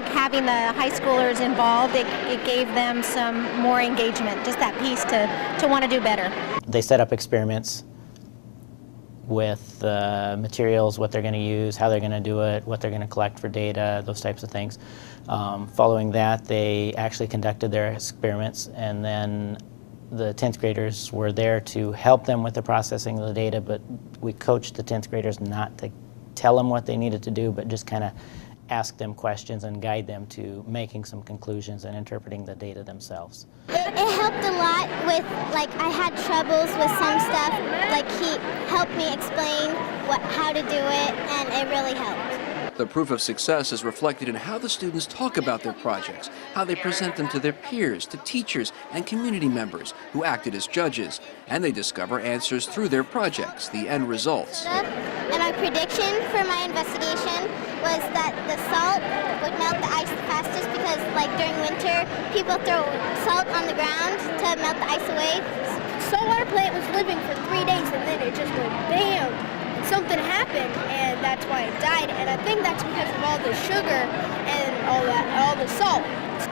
think having the high schoolers involved, it gave them some more engagement, just that piece to want to do better. They set up experiments with materials, what they're going to use, how they're going to do it, what they're going to collect for data, those types of things. Following that, they actually conducted their experiments, and then the 10th graders were there to help them with the processing of the data, but we coached the 10th graders not to tell them what they needed to do, but just kind of ask them questions and guide them to making some conclusions and interpreting the data themselves. It helped a lot with, like, I had troubles with some stuff, like he helped me explain how to do it, and it really helped. The proof of success is reflected in how the students talk about their projects, how they present them to their peers, to teachers and community members who acted as judges, and they discover answers through their projects, the end results. And my prediction for my investigation was that the salt would melt the ice the fastest because, like, during winter, people throw salt on the ground to melt the ice away. Saltwater plant was living for 3 days and then it just went bam. Something happened, and that's why it died, and I think that's because of all the sugar and all the salt.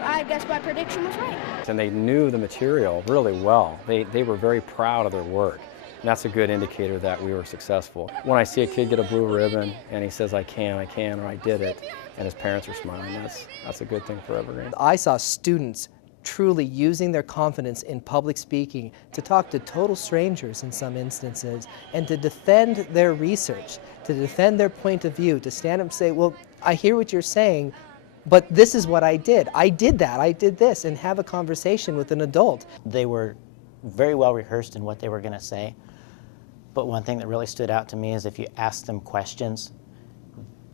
I guess my prediction was right. And they knew the material really well. They were very proud of their work, and that's a good indicator that we were successful. When I see a kid get a blue ribbon and he says, I can, or I did it, and his parents are smiling, that's a good thing for Evergreen. I saw students truly using their confidence in public speaking to talk to total strangers in some instances and to defend their research, to defend their point of view, to stand up and say, well, I hear what you're saying, but this is what I did. I did that, I did this, and have a conversation with an adult. They were very well rehearsed in what they were going to say, but one thing that really stood out to me is if you asked them questions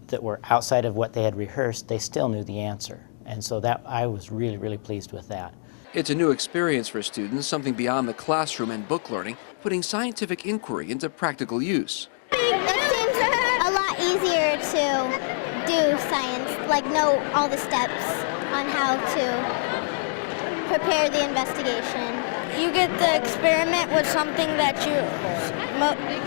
that were outside of what they had rehearsed, they still knew the answer. And so that I was really, really pleased with that. It's a new experience for students, something beyond the classroom and book learning, putting scientific inquiry into practical use. It seems a lot easier to do science, like know all the steps on how to prepare the investigation. You get to experiment with something that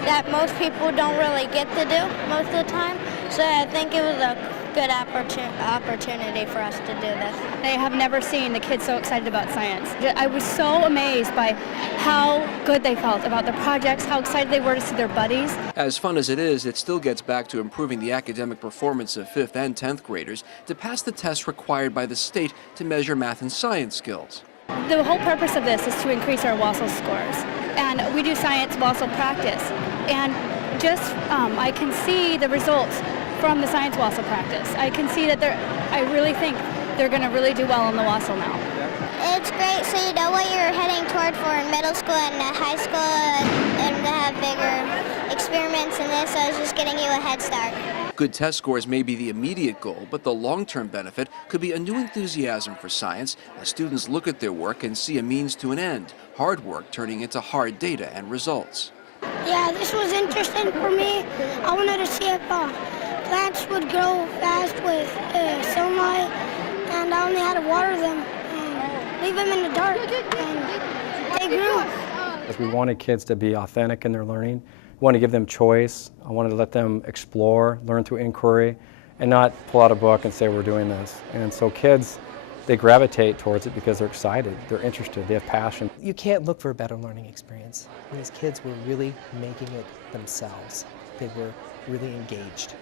that most people don't really get to do most of the time. So I think it was a good opportunity for us to do this. I have never seen the kids so excited about science. I was so amazed by how good they felt about their projects, how excited they were to see their buddies. As fun as it is, it still gets back to improving the academic performance of 5th and 10th graders to pass the tests required by the state to measure math and science skills. The whole purpose of this is to increase our WASL scores. And we do science WASL practice. And just, I can see the results from the science WASL practice. I can see that I really think they're going to really do well in the WASL now. It's great so you know what you're heading toward for in middle school and high school, and to have bigger experiments in this, so it's just getting you a head start. Good test scores may be the immediate goal, but the long-term benefit could be a new enthusiasm for science as students look at their work and see a means to an end, hard work turning into hard data and results. Yeah, this was interesting for me. I wanted to see if plants would grow fast with sunlight, and I only had to water them and leave them in the dark, and they grew. We wanted kids to be authentic in their learning. We wanted to give them choice. I wanted to let them explore, learn through inquiry, and not pull out a book and say we're doing this. And so kids, they gravitate towards it because they're excited, they're interested, they have passion. You can't look for a better learning experience. These kids were really making it themselves. They were really engaged.